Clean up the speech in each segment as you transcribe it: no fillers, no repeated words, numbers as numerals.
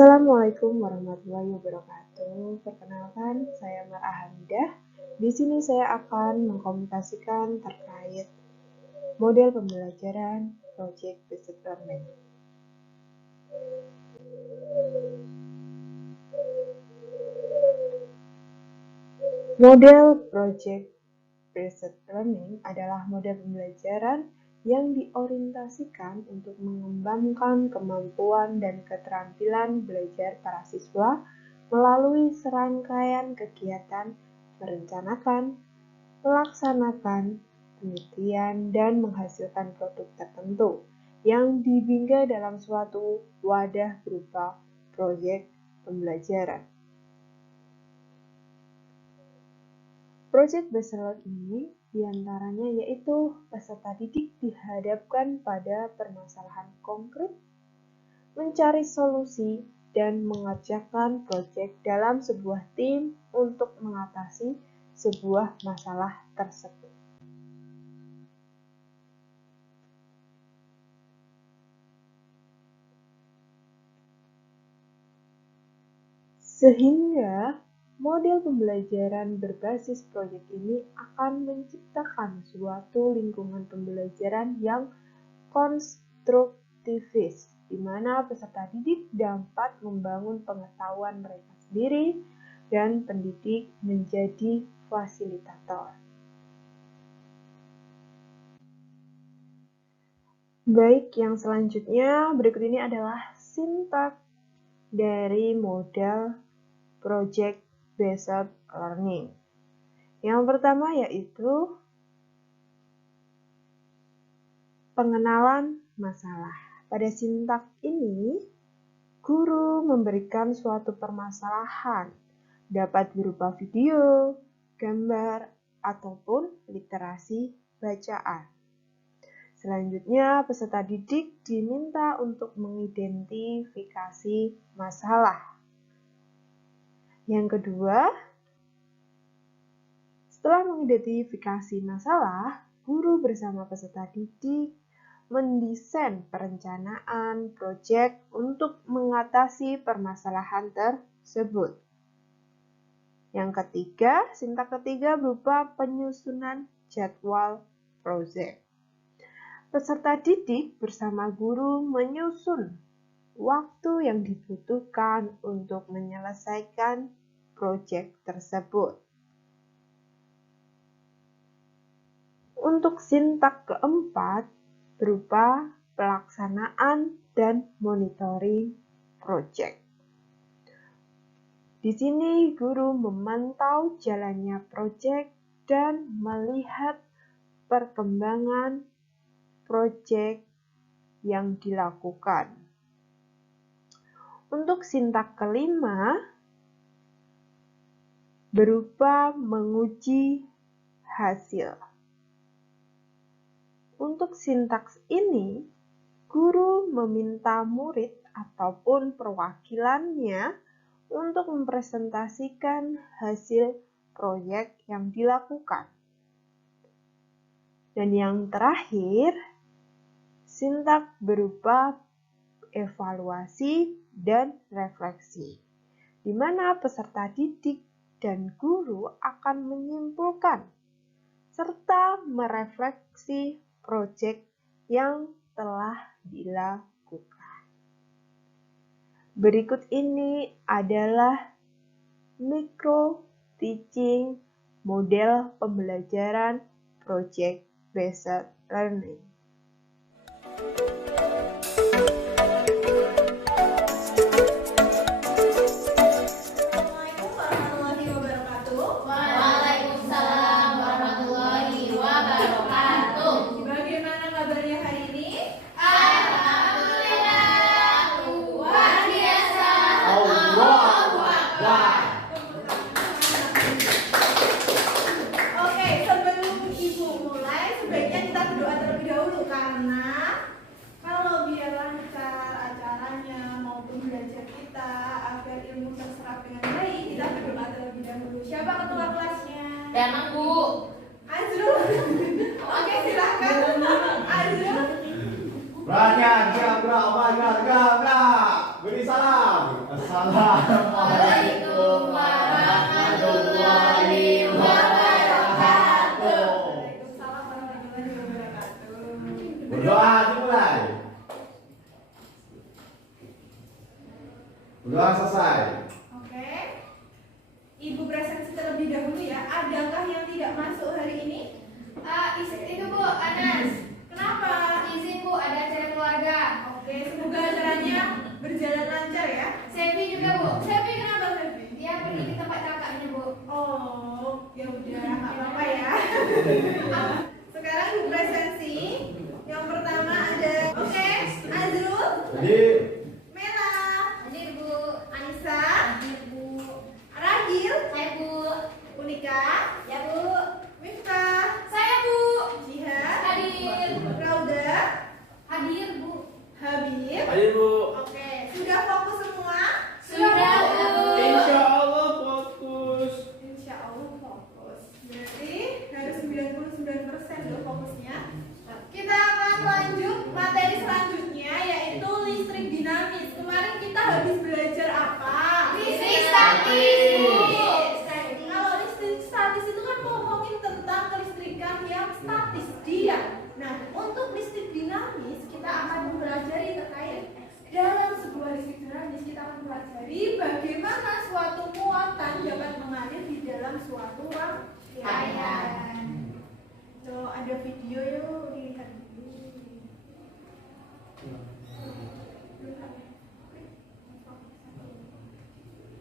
Assalamualaikum warahmatullahi wabarakatuh. Perkenalkan, saya Mar'a Hamidah. Di sini saya akan mengkomunikasikan terkait model pembelajaran project-based learning. Model project-based learning adalah model pembelajaran yang diorientasikan untuk mengembangkan kemampuan dan keterampilan belajar para siswa melalui serangkaian kegiatan merencanakan, melaksanakan, penelitian, dan menghasilkan produk tertentu yang dibingkai dalam suatu wadah berupa proyek pembelajaran. Project-based learning ini diantaranya yaitu peserta didik dihadapkan pada permasalahan konkret, mencari solusi, dan mengerjakan proyek dalam sebuah tim untuk mengatasi sebuah masalah tersebut. Sehingga model pembelajaran berbasis proyek ini akan menciptakan suatu lingkungan pembelajaran yang konstruktivis, di mana peserta didik dapat membangun pengetahuan mereka sendiri dan pendidik menjadi fasilitator. Baik, yang selanjutnya berikut ini adalah sintaks dari model project-based learning. Yang pertama yaitu pengenalan masalah. Pada sintaks ini, guru memberikan suatu permasalahan, dapat berupa video, gambar, ataupun literasi bacaan. Selanjutnya, peserta didik diminta untuk mengidentifikasi masalah. Yang kedua, setelah mengidentifikasi masalah, guru bersama peserta didik mendesain perencanaan proyek untuk mengatasi permasalahan tersebut. Yang ketiga, sintaks ketiga berupa penyusunan jadwal proyek. Peserta didik bersama guru menyusun waktu yang dibutuhkan untuk menyelesaikan proyek tersebut. Untuk sintaks keempat berupa pelaksanaan dan monitoring proyek. Di sini guru memantau jalannya proyek dan melihat perkembangan proyek yang dilakukan. Untuk sintaks kelima berupa menguji hasil. Untuk sintaks ini, guru meminta murid ataupun perwakilannya untuk mempresentasikan hasil proyek yang dilakukan. Dan yang terakhir, sintaks berupa evaluasi dan refleksi, di mana peserta didik dan guru akan menyimpulkan serta merefleksi proyek yang telah dilakukan. Berikut ini adalah micro teaching model pembelajaran project-based learning. Siapa ketua kelasnya? Danang, Bu. Azrul. Oke, silakan. Azrul. Perhatian, gerak, beri salam. Assalamualaikum warahmatullahi wabarakatuh. Waalaikumsalam warahmatullahi wabarakatuh. Berdoa dimulai. Berdoa selesai. Oke. Ibu presensi terlebih dahulu ya. Adakah yang tidak masuk hari ini? Itu Bu, Anas. Kenapa? Izin Bu, ada acara keluarga. Oke, semoga acaranya berjalan lancar ya. Sevi juga Bu. Sevi kenapa Sevi? Dia pergi ke tempat kakaknya Bu. Oh, ya udah, nggak apa-apa ya. Sekarang ibu presensi. Yang pertama ada, oke, Azrul, Jadi Mela, Hadir Bu. Anissa, Hadir Bu. Ragil, Saya Bu. Unika, Ya Bu. Miftah, Saya Bu. Jihad, Hadir. Rauda, Hadir Bu. Habib. hadir Bu. Oke, sudah fokus semua? Sudah Bu. Insya Allah fokus. Insya Allah fokus. Berarti harus 99% loh fokusnya. Kita akan lanjut materi selanjutnya yaitu listrik dinamis. Kemarin kita habis belajar apa? Listrik statis Bu. Kalau listrik statis itu kan ngomongin tentang kelistrikan yang statis dia. Nah, untuk listrik dinamis kita akan mempelajari terkait dalam sebuah listrik dinamis kita akan mempelajari bagaimana suatu muatan dapat mengalir di dalam suatu rangkaian. So, ada video yuk dilihat dulu.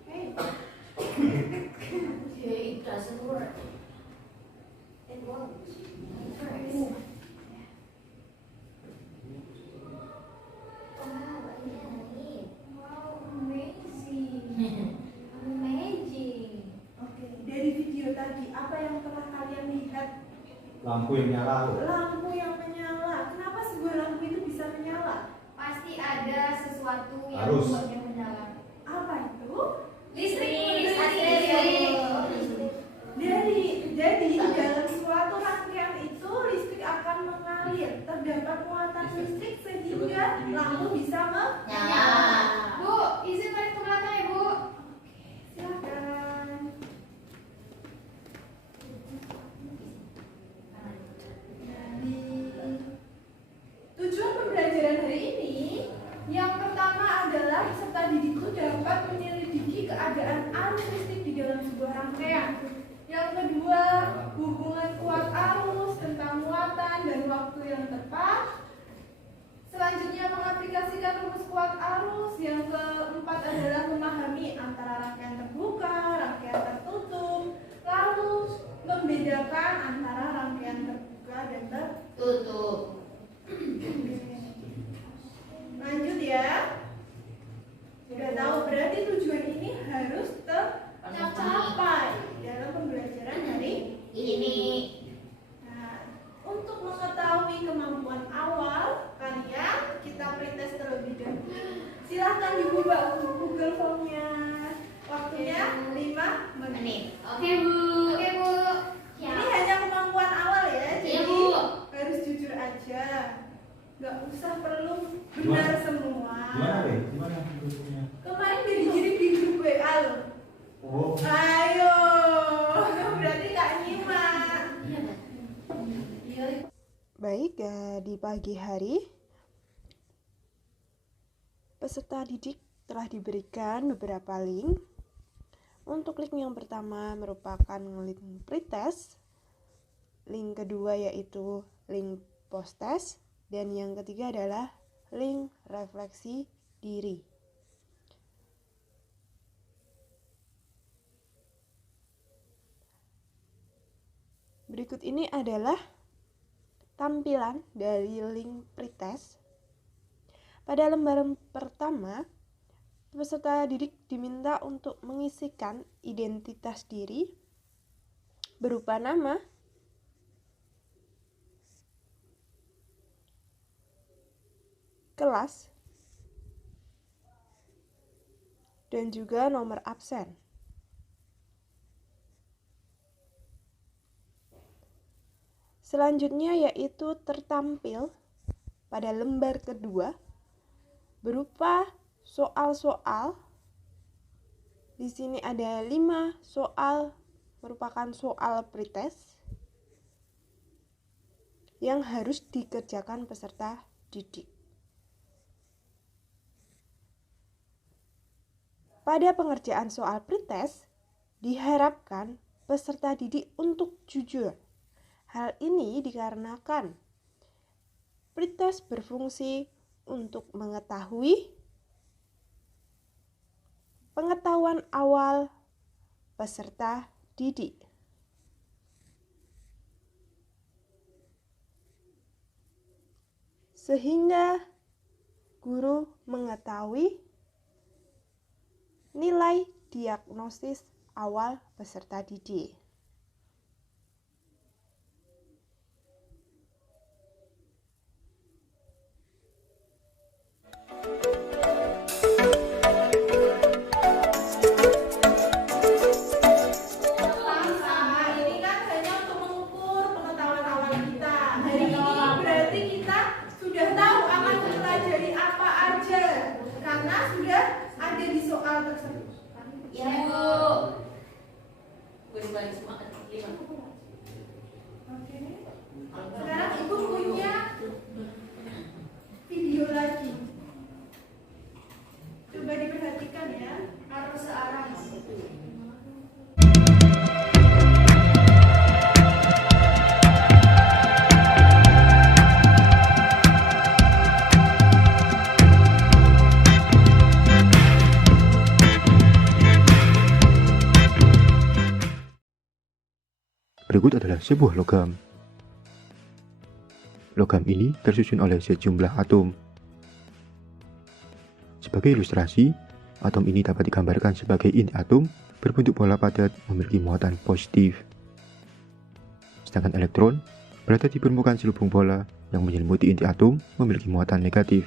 Hey. It doesn't work. It won't. Wow, amazing. Amazing. Oke, dari video tadi apa yang telah kalian lihat? Lampu yang nyala Bu. Lampu yang menyala. Kenapa sebuah lampu itu bisa menyala? Pasti ada sesuatu yang Harus. membuatnya menyala. Apa itu? Listrik. Jadi di dalam suatu rangkaian itu listrik akan mengalir. Terdapat muatan listrik sehingga lampu bisa menyala. Bu, izin balik ke belakang ya Bu. Silakan. Jadi, tujuan pembelajaran hari ini yang pertama adalah peserta didikku dapat menyelidiki keadaan arus listrik di dalam sebuah rangkaian. Yang kedua, hubungan kuat arus tentang muatan dan waktu yang tepat. Selanjutnya, mengaplikasikan rumus kuat arus. Yang keempat adalah memahami antara rangkaian terbuka, rangkaian tertutup, lalu membedakan antara rangkaian terbuka dan Tutup. lanjut ya. Sudah tahu berarti tujuan ini harus tercapai dalam pembelajaran hari Ini. Nah, untuk mengetahui kemampuan awal kalian, kita pretest terlebih dahulu. Silahkan dibuka Google Form-nya. Waktunya 5 menit. Oke Bu. Oke Bu. Ini hanya kemampuan awal ya, Iya, jadi Bu. harus jujur aja. Nggak usah perlu benar semua. Gimana deh? Gimana bentuknya? Kemarin dikirim di grup WA loh. Oh. Ayo, berarti Kak nyimak. Baik, di pagi hari peserta didik telah diberikan beberapa link. Untuk link yang pertama merupakan link pretest, link kedua yaitu link post-test, dan yang ketiga adalah link refleksi diri. Berikut ini adalah tampilan dari link pretest. Pada lembaran pertama, peserta didik diminta untuk mengisikan identitas diri berupa nama, kelas, dan juga nomor absen. Selanjutnya yaitu tertampil pada lembar kedua berupa soal-soal Di sini ada 5 soal, merupakan soal pretest yang harus dikerjakan peserta didik. Pada pengerjaan soal pretest, diharapkan peserta didik untuk jujur. Hal ini dikarenakan pretest berfungsi untuk mengetahui pengetahuan awal peserta didik. Sehingga guru mengetahui nilai diagnosis awal peserta didik. Sekarang Ibu punya video lagi. Coba diperhatikan ya, harus searah. Berikut adalah sebuah logam. Logam ini tersusun oleh sejumlah atom. Sebagai ilustrasi, atom ini dapat digambarkan sebagai inti atom berbentuk bola padat memiliki muatan positif. Sedangkan elektron berada di permukaan selubung bola yang menyelimuti inti atom memiliki muatan negatif.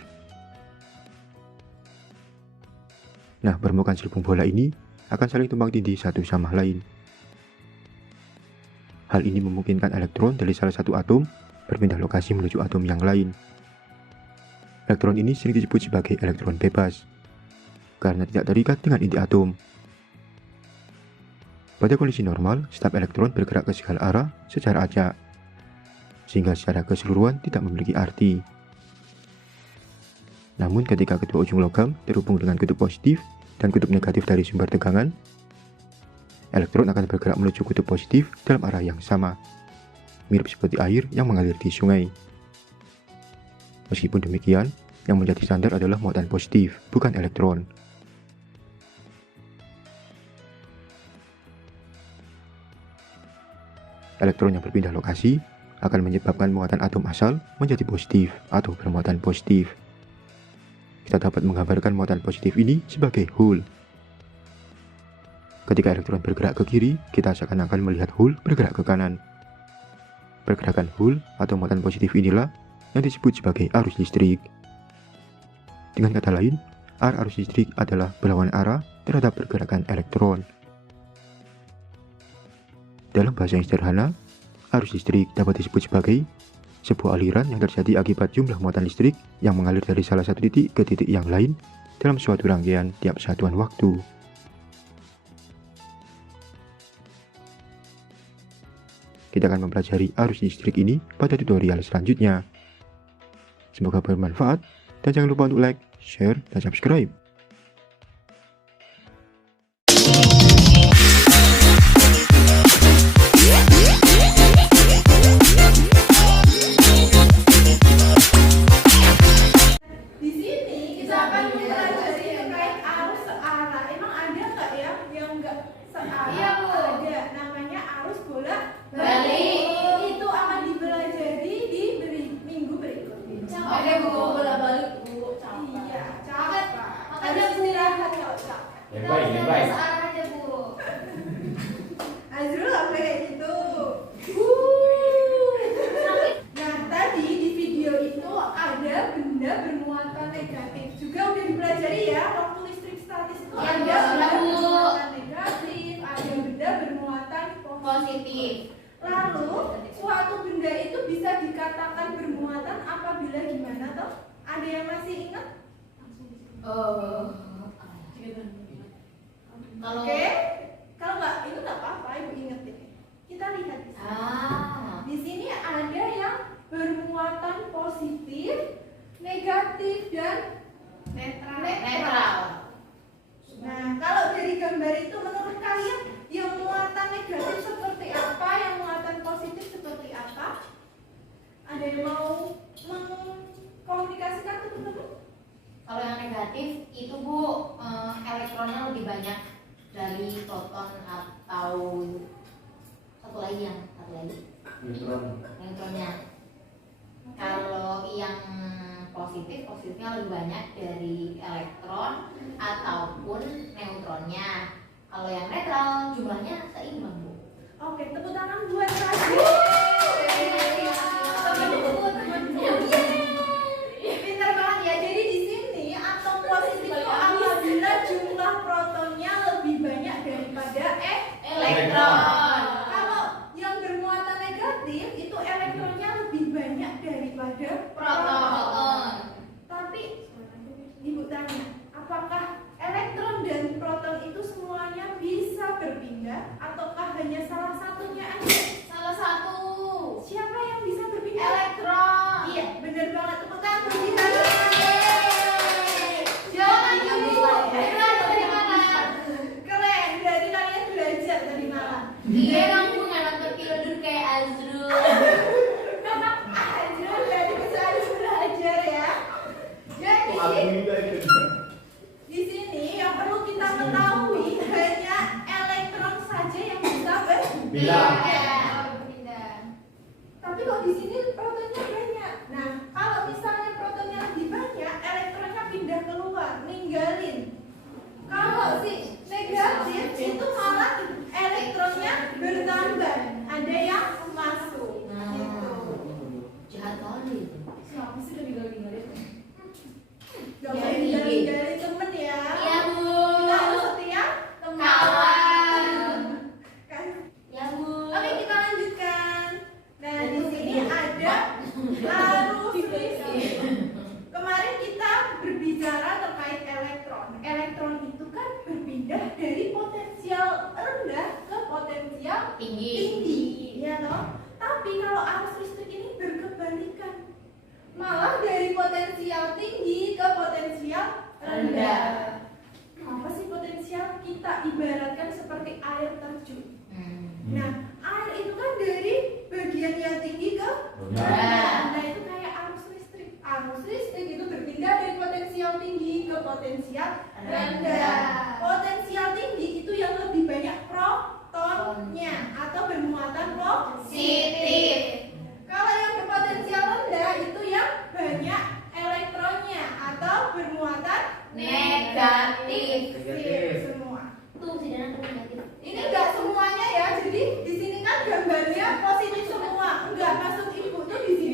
Nah, permukaan selubung bola ini akan saling tumpang tindih satu sama lain. Hal ini memungkinkan elektron dari salah satu atom berpindah lokasi menuju atom yang lain. Elektron ini sering disebut sebagai elektron bebas, karena tidak terikat dengan inti atom. Pada kondisi normal, setiap elektron bergerak ke segala arah secara acak, sehingga secara keseluruhan tidak memiliki arti. Namun ketika kedua ujung logam terhubung dengan kutub positif dan kutub negatif dari sumber tegangan, elektron akan bergerak menuju kutub positif dalam arah yang sama, mirip seperti air yang mengalir di sungai. Meskipun demikian, yang menjadi standar adalah muatan positif, bukan elektron. Elektron yang berpindah lokasi akan menyebabkan muatan atom asal menjadi positif atau bermuatan positif. Kita dapat menggambarkan muatan positif ini sebagai hole. Ketika elektron bergerak ke kiri, kita seakan-akan melihat hole bergerak ke kanan. Pergerakan hole atau muatan positif inilah yang disebut sebagai arus listrik. Dengan kata lain, arus listrik adalah berlawanan arah terhadap pergerakan elektron. Dalam bahasa yang sederhana, arus listrik dapat disebut sebagai sebuah aliran yang terjadi akibat jumlah muatan listrik yang mengalir dari salah satu titik ke titik yang lain dalam suatu rangkaian tiap satuan waktu. Kita akan mempelajari arus listrik ini pada tutorial selanjutnya. Semoga bermanfaat, dan jangan lupa untuk like, share, dan subscribe. Di sini kita akan mempelajari terkait arus searah. Emang ada nggak ya yang nggak searah? Iya, Bu. Ada, namanya arus bola balik. Itu akan dipelajari di minggu berikutnya. Oke, Bu, bolak-balik, Bu. Iya, capek. Makanya Ada istirahat kalau capek. Kita Baik, harus baik. searah aja, Bu. Azrul nggak boleh kayak gitu. Nah, tadi di video itu ada benda bermuatan negatif. Juga udah dipelajari ya, waktu listrik statis itu Iya, ada Bu, benda Bu. bermuatan negatif, ada benda bermuatan Positif. Lalu, suatu benda itu bisa dikatakan bermuatan apabila gimana toh? Ada yang masih ingat? Kalau Oke, kalau nggak itu nggak apa-apa, ibu ingetin. Kita lihat di sini. Di sini ada yang bermuatan positif, negatif, dan netral. Nah, kalau dari gambar itu menurut kalian yang muatan negatif seperti apa, yang muatan positif seperti apa? Ada yang mau mengkomunikasikan ke teman-teman? Kalau yang negatif itu Bu, elektronnya lebih banyak dari proton atau satu lagi neutronnya. Kalau yang positifnya lebih banyak dari elektron ataupun neutronnya. Kalau yang netral jumlahnya seimbang Bu. Oke, tepuk tangan buat Raji. Pintar banget ya. Jadi di sini atom positif itu apabila jumlah protonnya lebih banyak daripada Elektron. Kalau yang bermuatan negatif itu elektronnya lebih banyak daripada Proton. Tapi ibu tanya, apakah elektron dan proton itu semuanya bisa berpindah ataukah hanya salah satunya aja? Salah satu. Siapa yang bisa berpindah? Elektron. Iya, benar banget. Tepuk tangan buat kita. Jawaban Jadi, ibu. Beneran dari mana? keren, berarti kalian belajar tadi malam. Iya dong Bu, nggak nonton film kayak Azrul. Azrul berarti bisa harus belajar ya. Jadi di sini yang perlu kita ketahui hanya elektron saja yang bisa Pindah. berpindah. Tapi kok di sini protonnya banyak. Nah, kalau misalnya protonnya lebih banyak, elektronnya pindah keluar, ninggalin. Kalau si negatif itu malah elektronnya bertambah, ada yang masuk. Gitu. Jahat kali. Siapa sih udah tinggal itu? Gak Ya, boleh iya. tinggal temen ya. Iya Bu. Kita harus setia teman. Kawan. Kan? Ya Bu. Oke, kita lanjutkan. Nah, di sini ada arus listrik. Kemarin kita berbicara terkait elektron. Elektron itu kan berpindah dari potensial rendah ke potensial tinggi, ya toh? Tapi kalau arus listrik ini berkebalikan. Malah dari potensial tinggi ke potensial rendah. Apa sih potensial? Kita ibaratkan seperti air terjun. Nah, air itu kan dari bagian yang tinggi ke rendah. Nah, itu kayak arus listrik. Arus listrik itu berpindah dari potensial tinggi ke potensial rendah. Potensial tinggi itu yang lebih banyak protonnya atau bermuatan positif. Kalau yang berpotensial rendah itu yang banyak elektronnya atau bermuatan Negatif. semua. Tuh si Dana tuh negatif. Ini enggak semuanya ya. Jadi di sini kan gambarnya positif semua. Enggak masuk ibu tuh di sini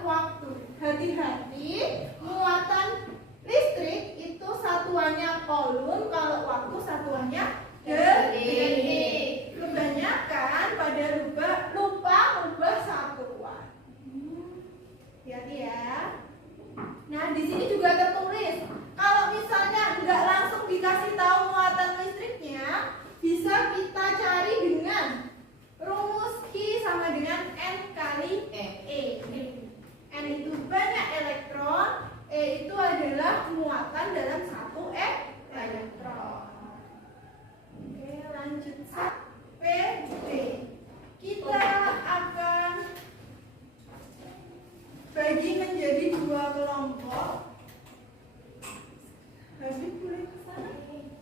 waktu. Hati-hati, muatan listrik itu satuannya coulomb, kalau waktu satuannya detik. Kebanyakan pada lupa merubah satuan. Hati-hati ya. Nah, di sini juga tertulis, kalau misalnya nggak langsung dikasih tahu muatan listriknya, bisa kita cari dengan rumus Q sama dengan N kali E. N itu banyak elektron, E itu adalah muatan dalam satu elektron. Oke, lanjut. PD. Kita akan bagi menjadi dua kelompok. Habib boleh ke sana?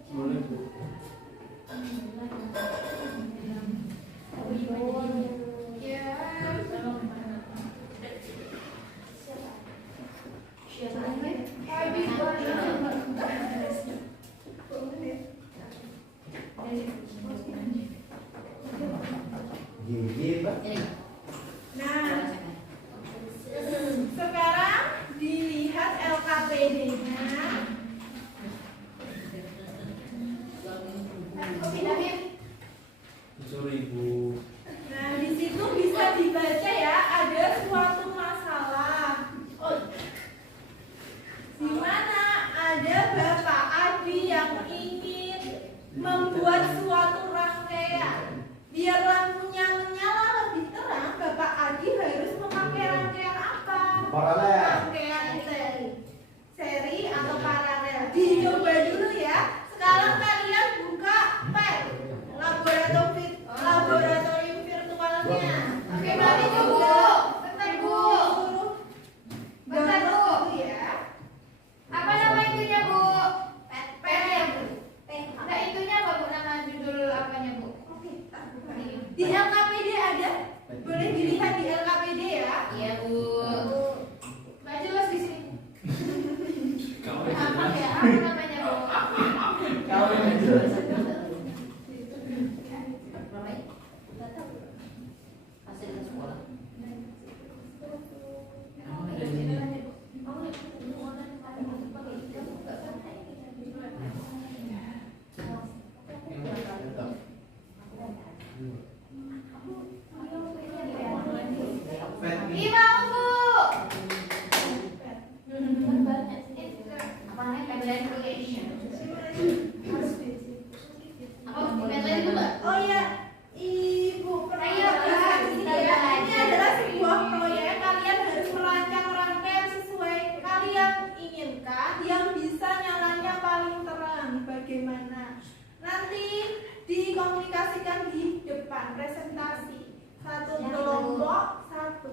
Boleh, Bu. Ya. Habib Gigi, Pak. Nah, sekarang dilihat LKPD-nya. Oke, David. 7.000. Nah, di situ bisa dibaca ya, ada suatu masalah. Di mana ada Bapak Adi yang ingin membuat suatu rangkaian. Biar lampunya menyala lebih terang, Bapak Adi harus memakai rangkaian apa? Paralel. Rangkaian seri atau paralel. Dicoba dulu ya. Sekarang kalian buka pen laboratorium virtualnya. Oke, mari coba. Bentar, Bu. Bentar, Bu. Download dulu ya. Apa nama itunya, Bu? Pen ya, Bu. Nah, itunya apa, Bu? Nama judul apanya, Bu? Di LKPD ada? Boleh dilihat di LKPD ya. Iya, Bu. Nggak jelas di sini. Apa ya? Apa namanya, Bu? Kau yang jelas. Berapa ya? Fasilitas sekolah. Lima, Bu. Apa namanya? Pemilihan creation. Apa pemilihan itu, Mbak? Oh ya, Ibu Ayo, perhatikan kita ini ya. belajar. Ini adalah sebuah proyek. Kalian harus merancang rangkaian sesuai kalian inginkan yang bisa nyalanya paling terang. Bagaimana? Nanti dikomunikasikan di depan presentasi. Satu kelompok, satu.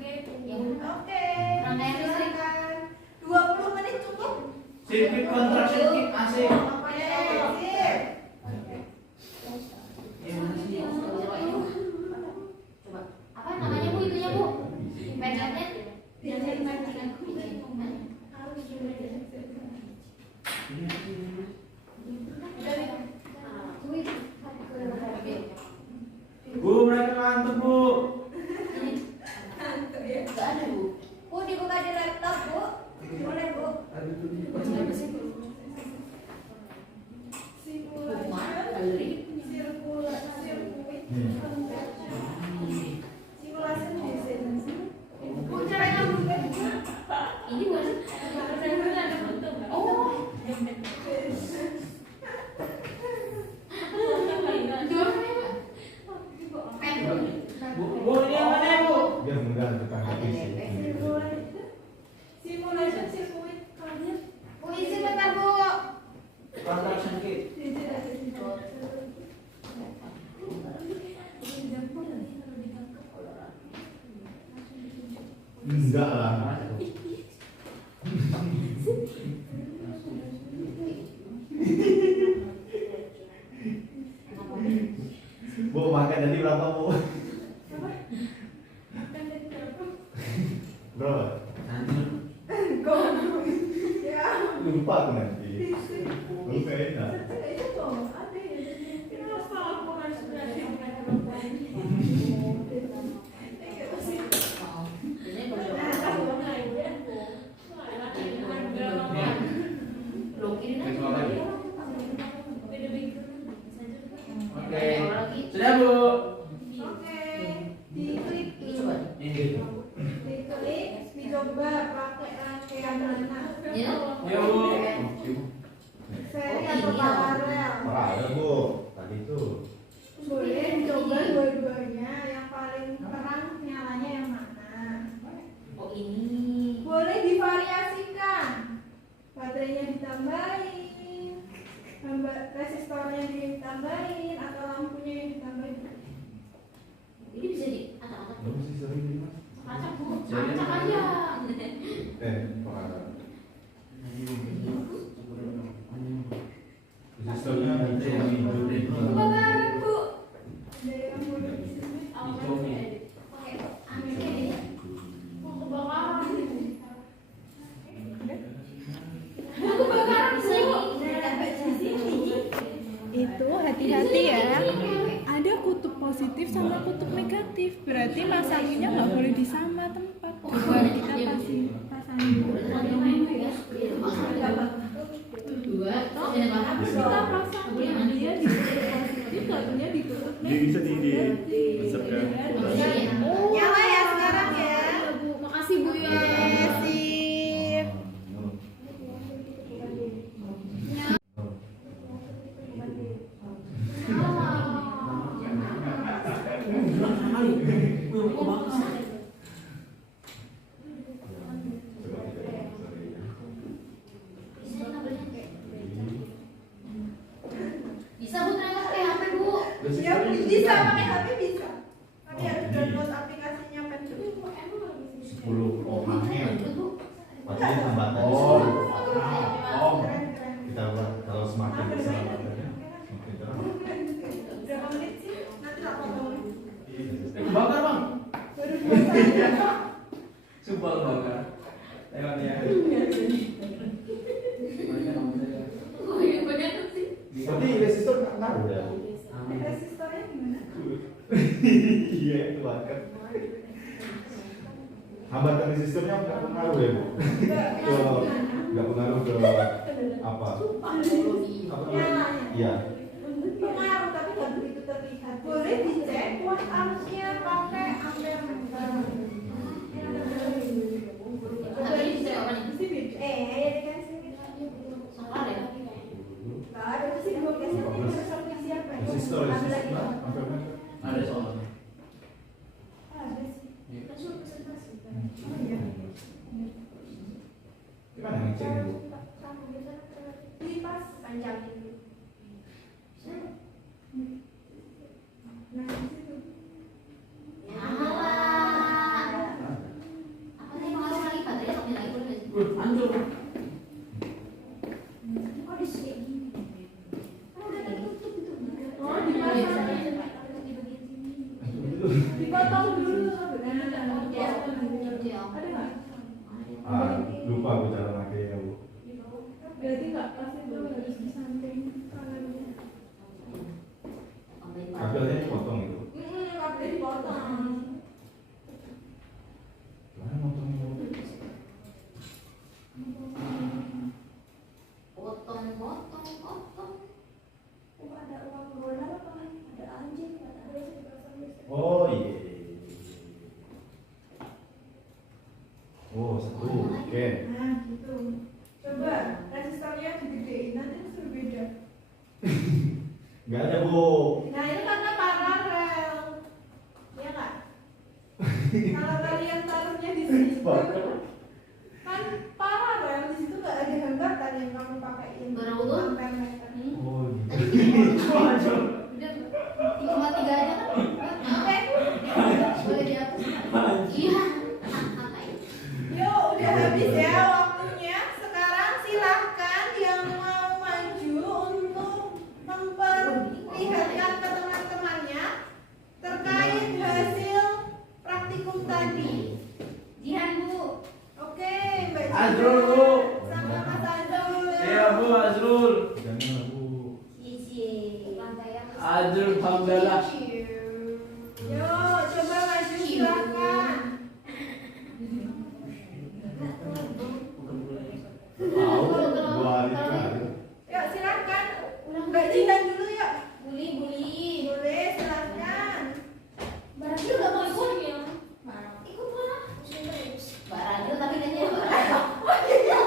Oke. Rangkaian listrik. Silakan. 20 menit cukup? Sirkuit kontrak sirkuit AC. Oke, sip. Coba. Apa namanya, Bu, itunya, Bu? Pengennya? Bu, mereka ngantuk, Bu. Enggak ada, Bu. Bu, dibuka di laptop, Bu. Boleh, Bu. Simulasi desain. Bu, caranya buka. Ini bukan sih? Oh. Bu, ini yang mana, Bu? Dia menggantungkan kaki. Simulasi sirkuit kalian. Bu, izin bentar, Bu. Kontrak sirkuit. Enggak lah. Bu, makan tadi berapa, Bu? Bro, Ya. lupa aku nanti. Lupa enak. Itu ada ya. Kenapa aku harus berani? Ya. Ya bu. Seri atau paralel? Paralel bu. Tadi itu. Boleh dicoba dua-duanya. Yang paling terang nyalanya yang mana? Oh ini. Boleh divariasikan. Baterainya ditambahin, resistornya ditambahin, atau lampunya yang ditambahin. Ini bisa di acak-acak. Lu masih sering di mana? Acak bu. Acak aja. Paralel. Resistornya Kebakaran bu. Ada yang boleh di sini. Pakai aneh. Oh kebakaran. Kebakaran Bisa bu. di sini. Itu hati-hati ya, ada kutub positif sama kutub negatif, berarti masangnya nggak boleh di sama tempat. Coba kita pasangin Dua. kita pasang dia di kutub positif, satunya di kutub negatif. Nyala ya sekarang ya. Bu, makasih Bu ya. Sip. Bisa bu ternyata pakai HP bu. Ya bisa pakai HP bisa. Tapi harus download aplikasinya Pen. 10 omahnya. Pasti hambatan. Kita buat kalau semakin besar baterainya, semakin terang. Berapa menit sih? Nanti tak potong. Kebakar bang. Baru 2 jam. Sumpah kebakar. Lewat ya. Oh iya banyak sih. Tapi resistor nggak ngaruh ya. Resistornya gimana? Iya itu bakar. Hambatan resistornya nggak pengaruh ya bu? Nggak pengaruh ke apa? Nyalanya. Iya. Pengaruh tapi nggak begitu terlihat. Boleh dicek watt arusnya pakai ampere meter. Tapi ini bisa apa nih? Ya dikasih. Solar ya. Nggak ada sih 12 cm sama siapa? Resistor, Ada resistor. lagi. Ada soalnya. Ada sih. Kan suruh presentasi. Oh iya. Gimana ngeceknya bu? Lipas panjangin. Nah, di situ. Apa sih pengaruh lagi baterai sampai lagi boleh? Oh, di sini. Kan udah tertutup itu. Oh, Iya. dipasang. Dipotong dulu. Ada nggak? Lupa aku cara makainya bu. Berarti nggak pas itu harus di samping kanannya. Kabelnya dipotong itu. Kabel dipotong. Gimana motongnya bu? Potong. Oh, ada uang dolar apa? Ada anjing, ada Oh iya. Oh satu. Oke. Nah, gitu. Coba resistornya digedein, nanti harus berbeda. Nggak ada bu. Nah, itu karena paralel. Iya nggak? Kalau kalian taruhnya di situ, kan paralel, di situ nggak ada hambatan yang kamu pakaiin. Berapa? Ampere meter. Oh Tadi gitu. 3,3 aja kan? Oke. Boleh dihapus? Iya. Yuk, udah habis ya waktunya. Sekarang silahkan yang mau maju untuk memperlihatkan ke teman-temannya terkait hasil praktikum tadi. Jihan bu. Oke, Mbak Azrul, Gina. Bu. Sama Mas Azrul. Iya bu Azrul. Jangan bu. Azrul Hamdalah. Yuk, coba maju silahkan. Tahu 2 hari terakhir. Yuk, silahkan. Mbak Jihan dulu yuk. Buli. Boleh, silahkan. Barang juga mau ikut ya? Ikut lah. Mbak Radio tapi kayaknya Mbak Radio.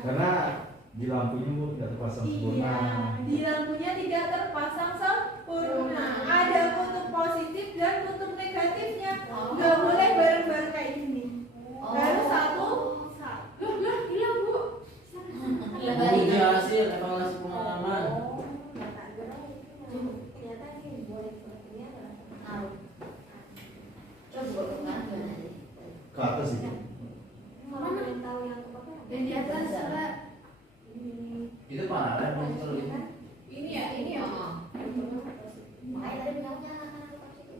Karena di lampunya Bu tidak terpasang sempurna. Di lampunya tidak terpasang sempurna. Ada kutub positif dan kutub negatifnya. Nggak boleh bareng-bareng kayak gini. Baru satu. Loh, hilang Bu. Ini hasil evaluasi pengalaman. Ke atas itu. Dan di atas Mbak. Itu paralel muncul itu. Ini ya. Makanya tadi bilangnya kan aku situ.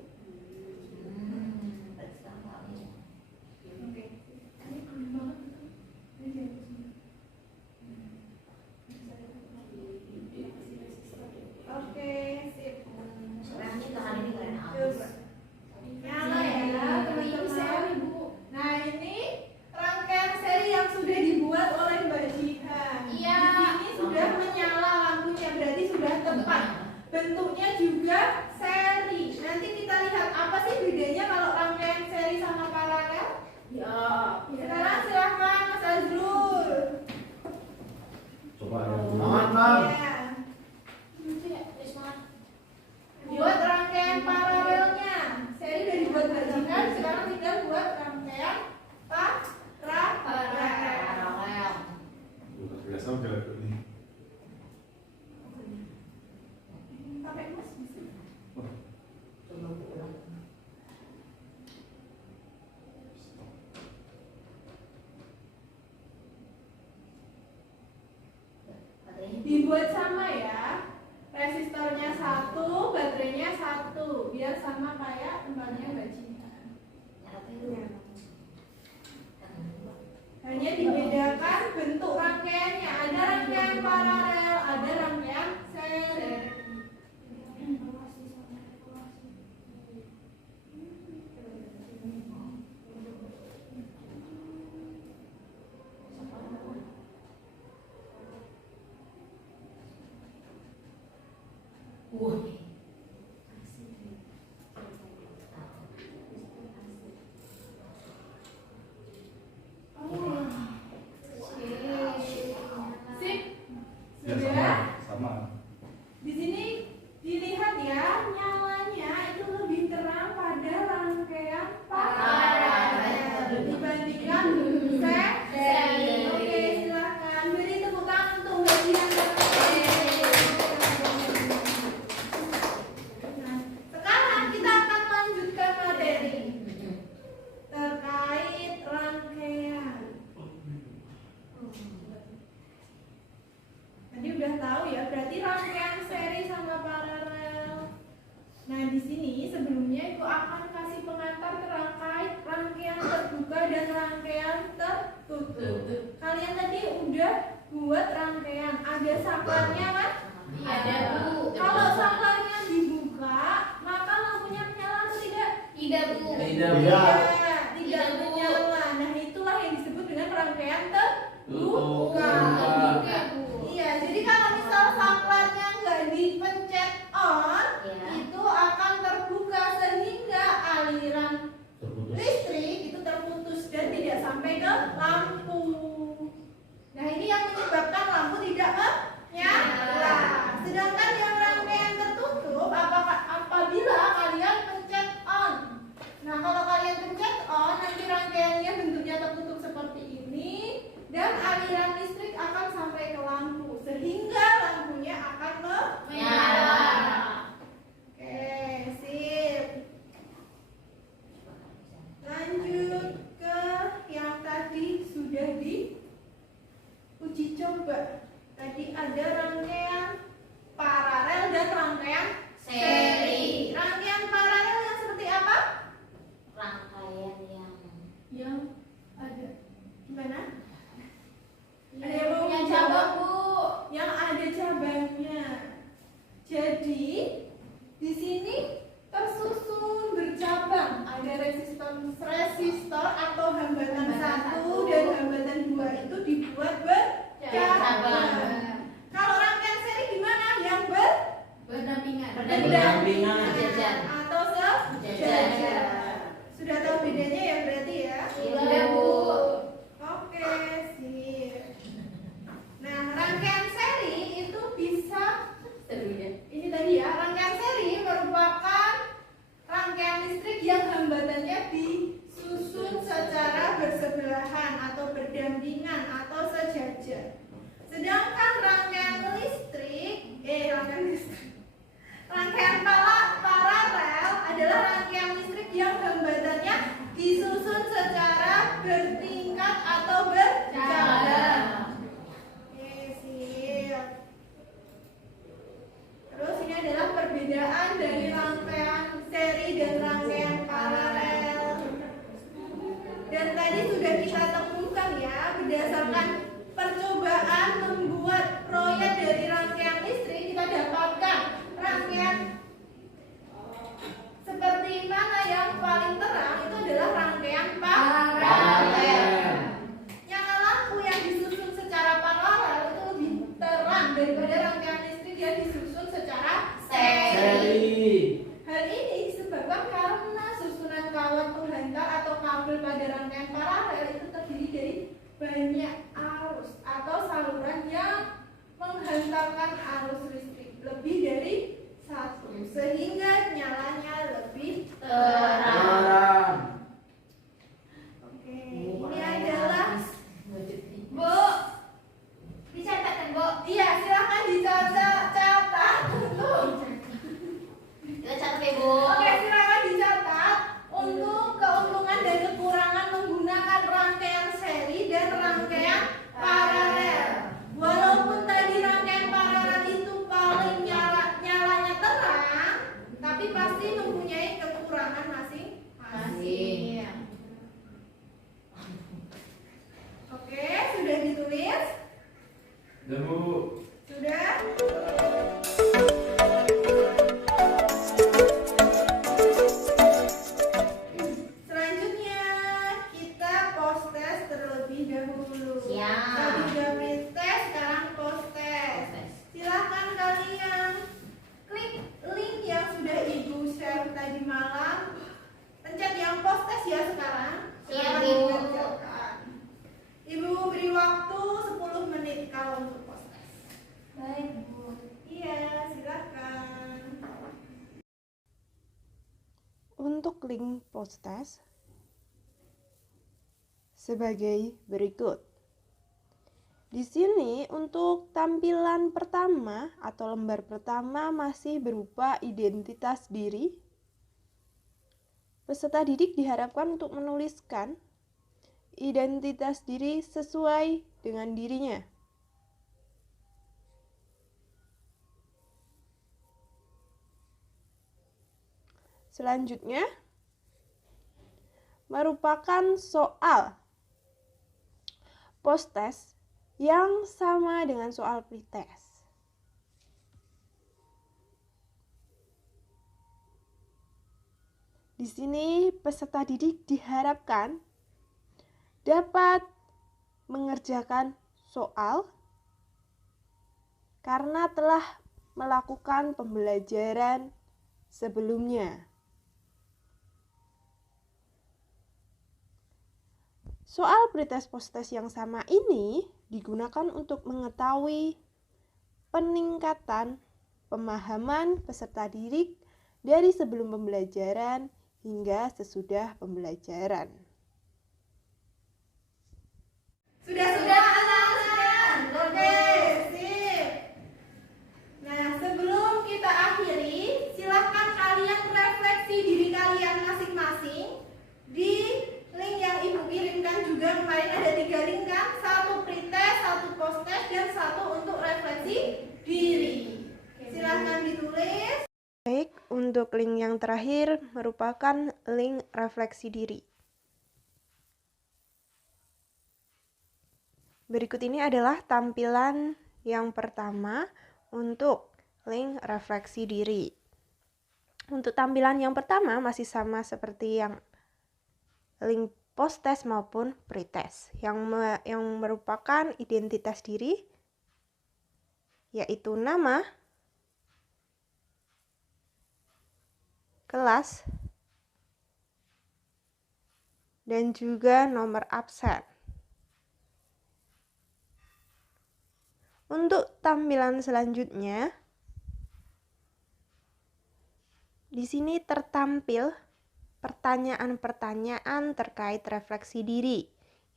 Berarti sekarang kami. Oke. Ini keren banget. Ini Oke, sip. Sebenarnya tahan ini keren Coba. Nyala ya, teman-teman. Nah, ini rangkaian seri yang sudah dibuat oleh Mbak Jihan. Iya. Di sini sudah menyala lampunya, berarti sudah tepat. Bentuknya juga seri. Nanti kita lihat apa sih bedanya kalau rangkaian seri sama paralel. Ya. Sekarang silahkan Mas Azrul. Coba ya Bu. Ya. Buat rangkaian paralelnya. Seri udah dibuat Mbak Jihan, sekarang tinggal buat rangkaian paralel. Biasa udah ini. Pakai mas bisa. Dibuat sama ya. Resistornya 1, baterainya 1, biar sama kayak tempatnya Mbak Jihan. Hanya dibedakan bentuk rangkaiannya. Ada rangkaian paralel, ada rangkaian seri. Sip. Ya Sudah. sama. Di sini dilihat ya, nyalanya itu lebih terang pada rangkaian paralel dibandingkan seri. Oke, silakan beri tepuk tangan untuk Mbak Jihan. Nah, sekarang kita akan lanjutkan materi terkait rangkaian. Tadi udah tahu ya, berarti rangkaian seri sama paralel. Nah, di sini sebelumnya Ibu akan kasih pengantar terkait rangkaian terbuka dan rangkaian tertutup. Kalian tadi udah buat rangkaian, ada saklarnya kan? Ada Bu. Kalau saklarnya dibuka, maka lampunya menyala atau tidak? Tidak Bu. Tidak. Iya. Tidak menyala. Nah, itulah yang disebut dengan rangkaian Tutup. terbuka. Iya, jadi kalau misal saklarnya nggak dipencet on, Ya. itu akan terbuka sehingga aliran Terputus. listrik itu terputus dan tidak sampai ke lampu. Nah, ini yang menyebabkan lampu tidak menyala. Sedangkan yang rangkaian tertutup, apabila kalian pencet on. Nah, kalau kalian pencet on, nanti rangkaiannya bentuknya tertutup seperti ini dan aliran listrik akan sampai ke lampu sehingga lampunya akan menyala. Oke, sip. Lanjut ke yang tadi sudah diuji coba. Tadi ada rangkaian paralel dan rangkaian seri. Rangkaian paralel yang seperti apa? Rangkaian Yang ada gimana? Ada yang yang mau punya menjawab, cabang, Bu? Yang ada cabangnya. Jadi di sini tersusun bercabang. Ada resistor atau hambatan 1 dan hambatan 2 itu dibuat bercabang. Kalau rangkaian seri gimana? Yang Berdampingan. Berdampingan. Sejajar. atau sejajar. Sudah tahu bedanya ya berarti ya? Iya Bu. Oke, sip. merupakan arus listrik lebih dari 1 sehingga nyalanya lebih Terang. Oke, ini adalah Bu. Dicatat kan, Bu? Iya, silahkan dicatat. Kita catat ya, Bu. Oke, silakan dicatat untuk keuntungan dan kekurangan menggunakan rangkaian seri dan rangkaian paralel. Walaupun tadi rangkaian paralel itu paling nyalanya terang, tapi pasti mempunyai kekurangan masing-masing. Oke, sudah ditulis? Dan Bu, Sudah? Selanjutnya kita post test terlebih dahulu. Siap. Tadi udah pretest, sekarang post test. Silahkan kalian klik link yang sudah Ibu share tadi malam. Pencet yang post test ya sekarang. Siap, Silakan Bu. dikerjakan. Ibu beri waktu 10 menit kalau untuk post test. Baik, Bu. Iya, silakan. Untuk link post test sebagai berikut. Di sini untuk tampilan pertama atau lembar pertama masih berupa identitas diri. Peserta didik diharapkan untuk menuliskan identitas diri sesuai dengan dirinya. Selanjutnya merupakan soal post test yang sama dengan soal pretest. Di sini peserta didik diharapkan dapat mengerjakan soal karena telah melakukan pembelajaran sebelumnya. Soal pretest post test yang sama ini digunakan untuk mengetahui peningkatan pemahaman peserta didik dari sebelum pembelajaran hingga sesudah pembelajaran. Sudah anak-anak? Oke, sip. Nah, sebelum kita akhiri, silahkan kalian refleksi diri kalian masing-masing di link yang Ibu kirimkan juga. Kemarin ada 3 link kan? 1 pretest, 1 post test, dan 1 untuk refleksi diri. Silahkan ditulis. Baik, untuk link yang terakhir merupakan link refleksi diri. Berikut ini adalah tampilan yang pertama untuk link refleksi diri. Untuk tampilan yang pertama masih sama seperti yang link post test maupun pretest yang merupakan identitas diri, yaitu nama, kelas, dan juga nomor absen. Untuk tampilan selanjutnya, di sini tertampil pertanyaan-pertanyaan terkait refleksi diri.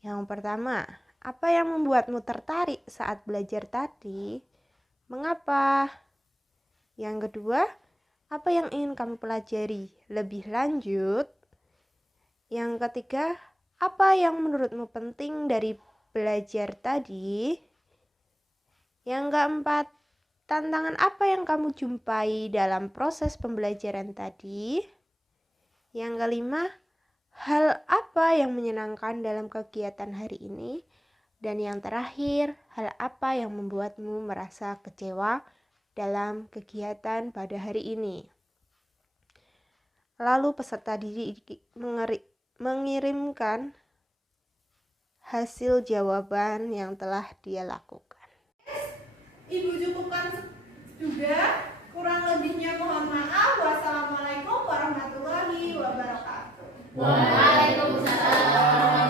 Yang pertama, apa yang membuatmu tertarik saat belajar tadi? Mengapa? Yang kedua, apa yang ingin kamu pelajari lebih lanjut? Yang ketiga, apa yang menurutmu penting dari belajar tadi? Yang keempat, tantangan apa yang kamu jumpai dalam proses pembelajaran tadi? Yang kelima, hal apa yang menyenangkan dalam kegiatan hari ini? Dan yang terakhir, hal apa yang membuatmu merasa kecewa dalam kegiatan pada hari ini? Lalu peserta didik mengirimkan hasil jawaban yang telah dia lakukan. Ibu cukupkan juga. Kurang lebihnya mohon maaf. Wassalamualaikum warahmatullahi wabarakatuh. Waalaikumsalam.